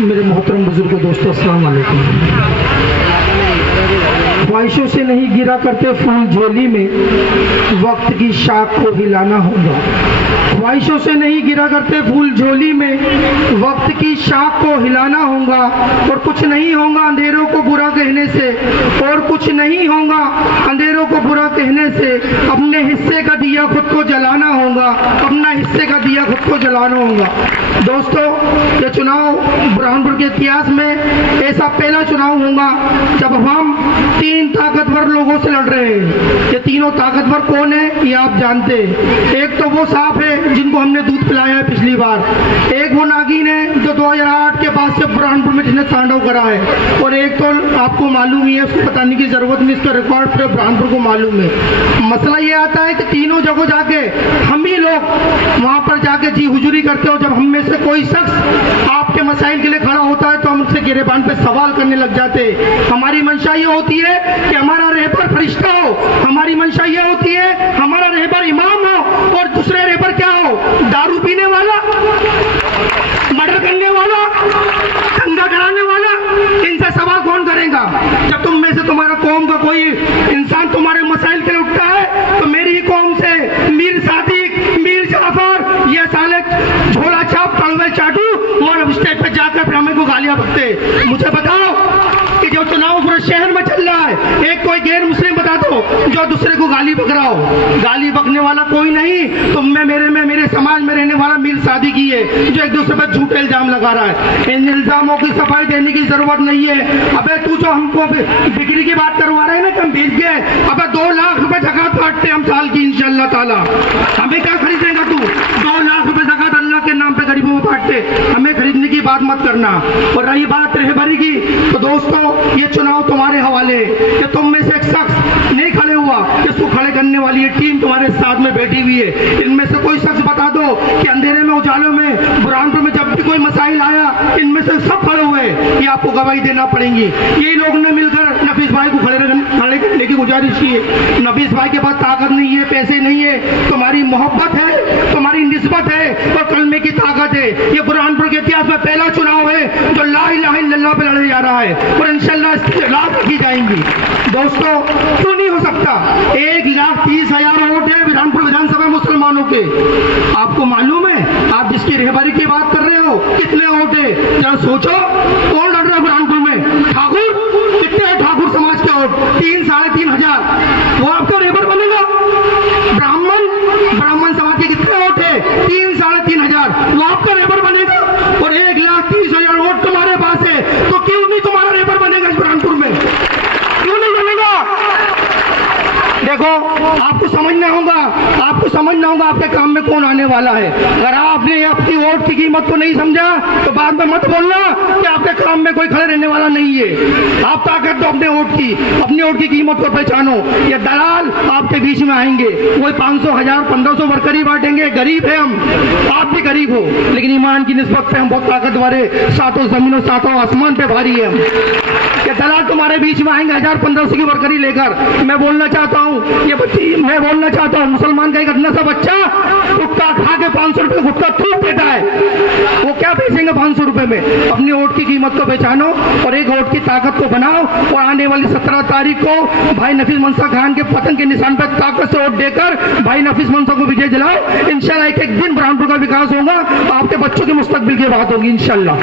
मेरे मोहतरम बुजुर्ग दोस्तों, अस्सलाम वालेकुम। ख्वाहिशों से नहीं गिरा करते फूल झोली में, वक्त की शाख को हिलाना होगा। ख्वाहिशों से नहीं गिरा करते फूल झोली में, वक्त की शाख को हिलाना होगा। और कुछ नहीं होगा अंधेरों को बुरा कहने से, और कुछ नहीं होगा अंधेरों को बुरा कहने से। अपने हिस्से का दिया खुद को जलाना होगा, अपना हिस्से का दिया खुद को जलाना होगा। दोस्तों, ये चुनाव बुरहानपुर के इतिहास में ऐसा पहला चुनाव होगा जब हम 3 ताकतवर लोगों से लड़ रहे हैं। ये तीनों ताकतवर कौन है ये आप जानते हैं। एक तो वो सांप है जिनको हमने दूध पिलाया है पिछली बार, एक वो नागिन है जो 2008 के बाद से बुरहानपुर में जिसने तांडव करा है, और एक तो आपको मालूम ही है, उसको बताने की जरूरत नहीं, इसका रिकॉर्ड पूरे बुरहानपुर को मालूम है। मसला ये आता है कि तीनों जगह जाके हम ही लोग वहां पर जाके जी हुजूरी करते हो। जब हम में से कोई शख्स आपके मसाइल के लिए खड़ा होता है तो हम उससे गिरेबान पे सवाल करने लग जाते हैं। हमारी मंशा ये होती है कि हमारा रहबर फरिश्ता हो, हमारी मंशा ये होती है हमारा रहबर इमाम हो, और दूसरे रहबर क्या हो, दारू पीने वाला, मर्डर करने वाला, दंगा कराने वाला। इनसे सवाल कौन करेगा? जब तुम में से तुम्हारा कौम का कोई इंसान तुम्हारे मसाइल के लिए उठता है तो मेरी ही कौम से मीर सादिक, मीर जाफर, ये साले झोला छाप तलवे चाटू और स्टेज पे जाकर फिर हमें को गालियां बकते। मुझे बताओ कि जो चुनाव पूरे शहर में चल रहा है, एक कोई गैर मुस्लिम बता दो जो दूसरे को गाली बक रहा हो। गाली बकने वाला कोई नहीं, तुम में मेरे समाज में रहने वाला मीर सादिक ही है जो एक दूसरे पर झूठे इल्जाम लगा रहा है। इन इल्जामों की सफाई देने की जरूरत नहीं है। अबे तू जो हमको बिक्री की बात करवा रहे हैं ना कि हम बेच गए, अबे 2 लाख रुपए ज़कात काटते हम साल की इंशाअल्लाह ताला। हमें क्या खरीदेगा तू? 2 लाख रुपए ज़कात अल्लाह के नाम पे गरीबों को बांटते, हमें खरीदने की बात मत करना। और रही बात रहबरी की, तो दोस्तों ये चुनाव तुम्हारे हवाले है कि तुम में से एक शख्स नहीं खड़े हुआ, इसको खड़े करने वाली ये टीम तुम्हारे साथ में बैठी हुई है। इनमें से कोई शख्स बता दो कि अंधेरे में उजालों में बुरहानपुर में जब भी कोई मसाइल आया, इनमें से सब खड़े हुए, ये आपको गवाही देना पड़ेगी। यही लोग ने मिलकर नफीस भाई को खड़े करने की गुजारिश की है। नफीस भाई के पास ताकत नहीं है, पैसे नहीं है, तुम्हारी मोहब्बत है, तुम्हारी निस्बत है और कलमे की ताकत है। ये बुरहानपुर के इतिहास में पहला चुनाव है जो ला इलाहा इल्लल्लाह पे लड़े जा रहा है, और इंशाअल्लाह इसकी लाभ रखी जाएंगी। दोस्तों, क्यों नहीं हो सकता? 1,30,000 वोट है बुरहानपुर विधानसभा मुसलमानों के। आपको मालूम है, आप जिसकी रहबरी की बात कर रहे हो, कितने वोट है? जरा सोचो, कौन लड़ रहा है बुरहानपुर में? ठाकुर। कितने हैं ठाकुर समाज के वोट? 3-3,500। वो आपका रहबर बनेगा? ब्राह्मण समाज के कितने वोट है? 3-3,500। वो आपका रहबर बनेगा? और 1,30,000 वोट तुम्हारे पास है, तो क्यों नहीं तुम्हारा रहबर बनेगा इस बुरहानपुर में? क्यों नहीं बनेगा? देखो, आपको समझना होगा आपके काम में कौन आने वाला है। अगर आपने अपनी वोट की कीमत को नहीं समझा तो बाद में मत बोलना कि आपके काम में कोई खड़े रहने वाला नहीं है। आप ताकत दो अपने वोट की कीमत को पहचानो। ये दलाल आपके बीच में आएंगे, वो 500, 1000, 1500 वर्करी बांटेंगे। गरीब है हम, आप भी गरीब हो, लेकिन ईमान की निस्बत पे हम बहुत ताकतवर है। सातों जमीनों सातों आसमान पे भारी है हम। ये दलाल तुम्हारे बीच में आएंगे 1000-1500 की वर्करी लेकर। मैं बोलना चाहता हूँ मुसलमान का एक अदना सा बच्चा गुटखा खा के 500 रुपए गुटखा थूक देता है, वो क्या बेचेंगे 500 रुपए में? अपनी वोट की कीमत को पहचानो और एक वोट की ताकत को बनाओ, और आने वाली 17 तारीख को भाई नफीस मंसा खान के पतंग के निशान पर ताकत से वोट देकर भाई नफीस मंसा को विजय दिलाओ। इंशाल्लाह एक दिन बुरहानपुर का विकास होगा, आपके बच्चों के मुस्तकबिल की बात होगी इंशाल्लाह।